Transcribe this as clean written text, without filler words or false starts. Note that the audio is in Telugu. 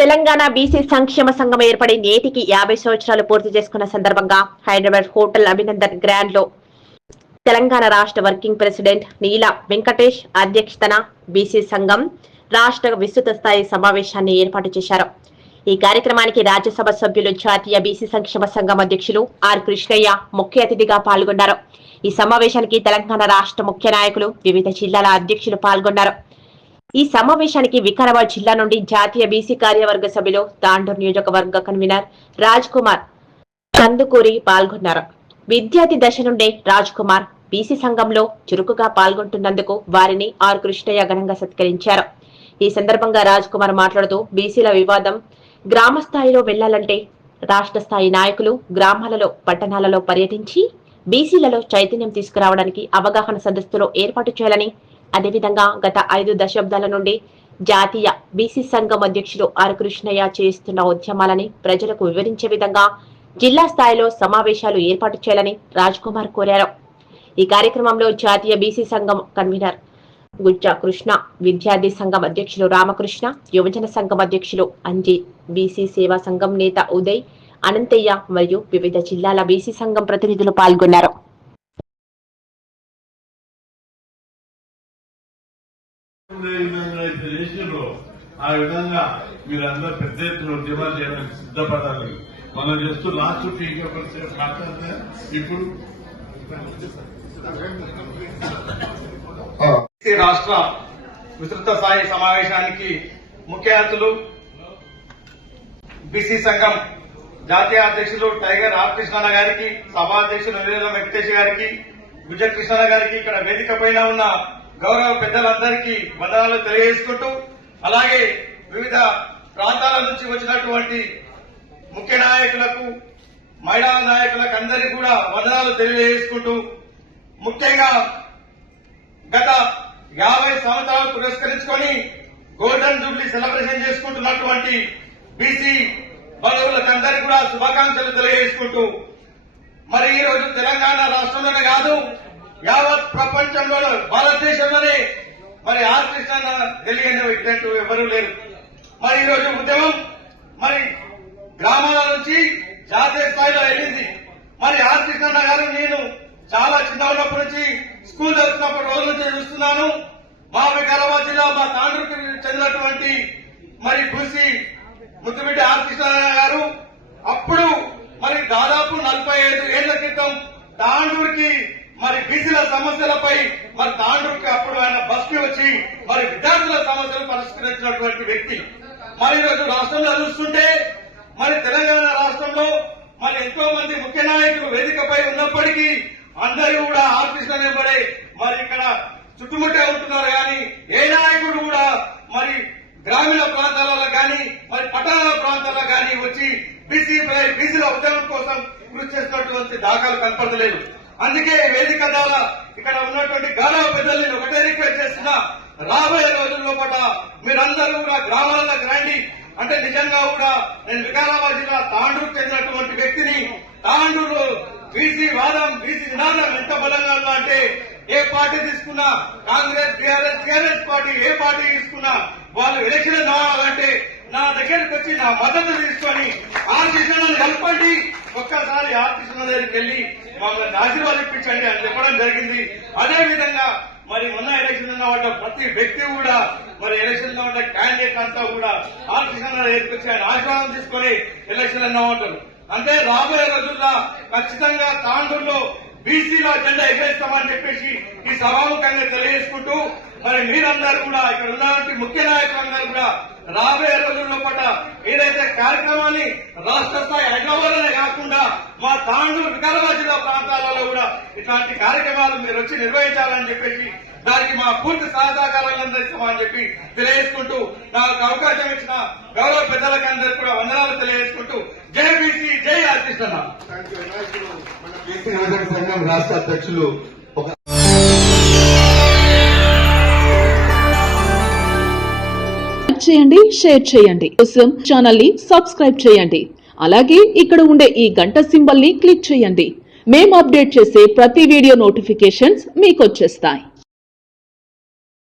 తెలంగాణ బీసీ సంక్షేమ సంఘం ఏర్పడి నేటికి 50 సంవత్సరాలు పూర్తి చేసుకున్న సందర్భంగా హైదరాబాద్ హోటల్ అభినందన్ గ్రాండ్ లో తెలంగాణ రాష్ట్ర వర్కింగ్ ప్రెసిడెంట్ నీలా వెంకటేష్ అధ్యక్షతన బీసీ సంఘం రాష్ట్ర విస్తృత స్థాయి సమావేశాన్ని ఏర్పాటు చేశారు. ఈ కార్యక్రమానికి రాజ్యసభ సభ్యులు జాతీయ బీసీ సంక్షేమ సంఘం అధ్యక్షులు ఆర్ కృష్ణయ్య ముఖ్య అతిథిగా పాల్గొన్నారు. ఈ సమావేశానికి తెలంగాణ రాష్ట్ర ముఖ్య నాయకులు, వివిధ జిల్లాల అధ్యక్షులు పాల్గొన్నారు. ఈ సమావేశానికి వికారాబాద్ జిల్లా నుండి జాతీయ బీసీ కార్యవర్గ సభ్యులు తాండూరు నియోజకవర్గ కన్వీనర్ రాజ్ కుమార్ కందుకూరి పాల్గొన్నారు. విద్యార్థి దశ నుండే రాజ్ కుమార్ బీసీ సంఘంలో చురుకుగా పాల్గొంటున్నందుకు వారిని ఆర్ కృష్ణయ్య ఘనంగా సత్కరించారు. ఈ సందర్భంగా రాజ్ కుమార్ మాట్లాడుతూ బీసీల వివాదం గ్రామ స్థాయిలో వెళ్లాలంటే రాష్ట్ర స్థాయి నాయకులు గ్రామాలలో, పట్టణాలలో పర్యటించి బీసీలలో చైతన్యం తీసుకురావడానికి అవగాహన సదస్సులు ఏర్పాటు చేయాలని, అదేవిధంగా గత 5 దశాబ్దాల నుండి జాతీయ బీసీ సంఘం అధ్యక్షులు ఆర్ కృష్ణయ్య చేస్తున్న ఉద్యమాలని ప్రజలకు వివరించే విధంగా జిల్లా స్థాయిలో సమావేశాలు ఏర్పాటు చేయాలని రాజ్ కుమార్ కోరారు. ఈ కార్యక్రమంలో జాతీయ బీసీ సంఘం కన్వీనర్ గుజ్జా కృష్ణ, విద్యార్థి సంఘం అధ్యక్షులు రామకృష్ణ, యువజన సంఘం అధ్యక్షులు అంజీత్, బీసీ సేవా సంఘం నేత ఉదయ్, అనంతయ్య మరియు వివిధ జిల్లాల బీసీ సంఘం ప్రతినిధులు పాల్గొన్నారు. ఆ విధంగా మీరందరూ పెద్ద ఎత్తున ఉద్యమాలు చేయడానికి సిద్ధపడాలి. మనం చేస్తూ లాస్ట్ టీకా మాట్లాడితే ఇప్పుడు రాష్ట్ర విస్తృత స్థాయి సమావేశానికి ముఖ్య అతిథులు బీసీ సంఘం జాతీయ అధ్యక్షులు టైగర్ ఆర్ కృష్ణన్న గారికి, సభాధ్యక్షులు నీల వెంకటేష్ గారికి, విజయ కృష్ణన్న గారికి, ఇక్కడ వేదిక పైన ఉన్న గౌరవ పెద్దలందరికీ వందనాలు తెలియజేసుకుంటూ, అలాగే వివిధ ప్రాంతాల నుంచి వచ్చినటువంటి ముఖ్య నాయకులకు, మహిళా నాయకులకు అందరికీ కూడా వందనాలు తెలియజేసుకుంటూ, ముఖ్యంగా గత 50 సంవత్సరాలు పురస్కరించుకొని గోల్డెన్ జూబ్లీ సెలబ్రేషన్ చేసుకుంటున్నటువంటి బీసీ బంధువులకందరికీ కూడా శుభాకాంక్షలు తెలియజేసుకుంటూ, మరి ఈ రోజు తెలంగాణ రాష్ట్రంలోనే కాదు యావత్ ప్రపంచంలో, భారతదేశంలోనే మరి ఆర్ కృష్ణ తెలియని వ్యక్తి ఎవరూ లేరు. మరి ఈ రోజు ఉద్యమం మరి గ్రామాల నుంచి జాతీయ స్థాయిలో వెళ్ళింది. మరి ఆర్ కృష్ణ గారు నేను చాలా చిన్న ఉన్నప్పటి నుంచి స్కూల్ చదువుతున్నప్పటి రోజుల నుంచి చూస్తున్నాను. మా వికారాబాద్ జిల్లా మా తాండూరుకు చెందినటువంటి మరి బూసి ముద్దుబిడ్డ ఆర్ కృష్ణ గారు అప్పుడు మరి దాదాపు 45 ఏళ్ల క్రితం తాండూరుకి మరి బీసీల సమస్యలపై మరి తాండూరుకి అప్పుడు ఆయన బస్కి వచ్చి మరి విద్యార్థుల సమస్యలు పరిష్కరించినటువంటి వ్యక్తి. మరి ఈరోజు రాష్ట్రంలో చూస్తుంటే మరి తెలంగాణ రాష్ట్రంలో మరి ఎంతో మంది ముఖ్య నాయకులు వేదికపై ఉన్నప్పటికీ అందరూ కూడా ఆర్ కృష్ణ వెంబడే మరి ఇక్కడ చుట్టుముట్టే ఉంటున్నారు. కానీ ఏ నాయకుడు కూడా మరి గ్రామీణ ప్రాంతాలలో కానీ మరి పట్టణాల ప్రాంతాల్లో కానీ వచ్చి బీసీల ఉద్యమం కోసం కృషి చేసినటువంటి దాఖలు కనపడలేదు. అందుకే వేదిక ద్వారా ఇక్కడ ఉన్నటువంటి గౌరవ పెద్దల్ని ఒకటే రిక్వెస్ట్ చేస్తున్నా, రాబోయే రోజుల్లో కూడా మీరందరూ కూడా గ్రామాలకు రండి. అంటే నిజంగా కూడా నేను వికారాబాద్ జిల్లా తాండూరుకు చెందినటువంటి వ్యక్తిని. తాండూరు బీసీ వాదం, బీసీ నినాదం ఎంత బలంగా ఉందా అంటే ఏ పార్టీ తీసుకున్నా, కాంగ్రెస్, టీఆర్ఎస్ పార్టీ ఏ పార్టీ తీసుకున్నా వాళ్ళు ఎలక్షన్ రావాలంటే నా దగ్గరికి వచ్చి నా మద్దతు తీసుకొని ఆర్ కృష్ణను కలపండి, ఒక్కసారి ఆర్ కృష్ణ దగ్గరికి వెళ్లి మమ్మల్ని ఆశీర్వాదించండి అని చెప్పడం జరిగింది. అదేవిధంగా మరి మొన్న ఎలక్షన్ ఉన్న వాటి ప్రతి వ్యక్తి కూడా మరి ఎలక్షన్ లో ఉన్న క్యాండిడేట్ అంతా కూడా ఆర్ కృష్ణ దగ్గరికి వచ్చి ఆయన ఆశీర్వాదం తీసుకొని ఎలక్షన్ అన్న ఉంటారు. అంటే రాబోయే రోజుల్లో ఖచ్చితంగా తాండూరులో బీసీలో జెండా ఎగరేస్తామని చెప్పేసి ఈ సభాముఖంగా తెలియజేసుకుంటూ, మరి మీరందరూ కూడా ఇక్కడ ఉన్నటువంటి ముఖ్య నాయకులందరూ కూడా రాబోయే రోజుల్లో పట్ల ఏదైతే కార్యక్రమాన్ని రాష్ట్ర స్థాయి హైదరాబాద్లోనే కాకుండా మా తాండూరు, వికారాబాద్ జిల్లా ప్రాంతాలలో కూడా ఇట్లాంటి కార్యక్రమాలు మీరు వచ్చి నిర్వహించాలని చెప్పేసి దానికి మా పూర్తి సహకారాలు అందిస్తామని చెప్పి తెలియజేసుకుంటూ, నాకు అవకాశం ఇచ్చిన గౌరవ పెద్దలకి అందరికీ కూడా వందనాలు తెలియజేసుకుంటూ, జై బీసీ, జై ఆర్ కృష్ణ. బీసీ యువజన సంఘం రాష్ట్ర అధ్యక్షులు చేయండి, షేర్ చేయండి, కోసం ఛానల్ ని సబ్స్క్రైబ్ చేయండి. అలాగే ఇక్కడ ఉండే ఈ గంట సింబల్ ని క్లిక్ చేయండి. మేము అప్డేట్ చేసే ప్రతి వీడియో నోటిఫికేషన్స్ మీకు వచ్చేస్తాయి.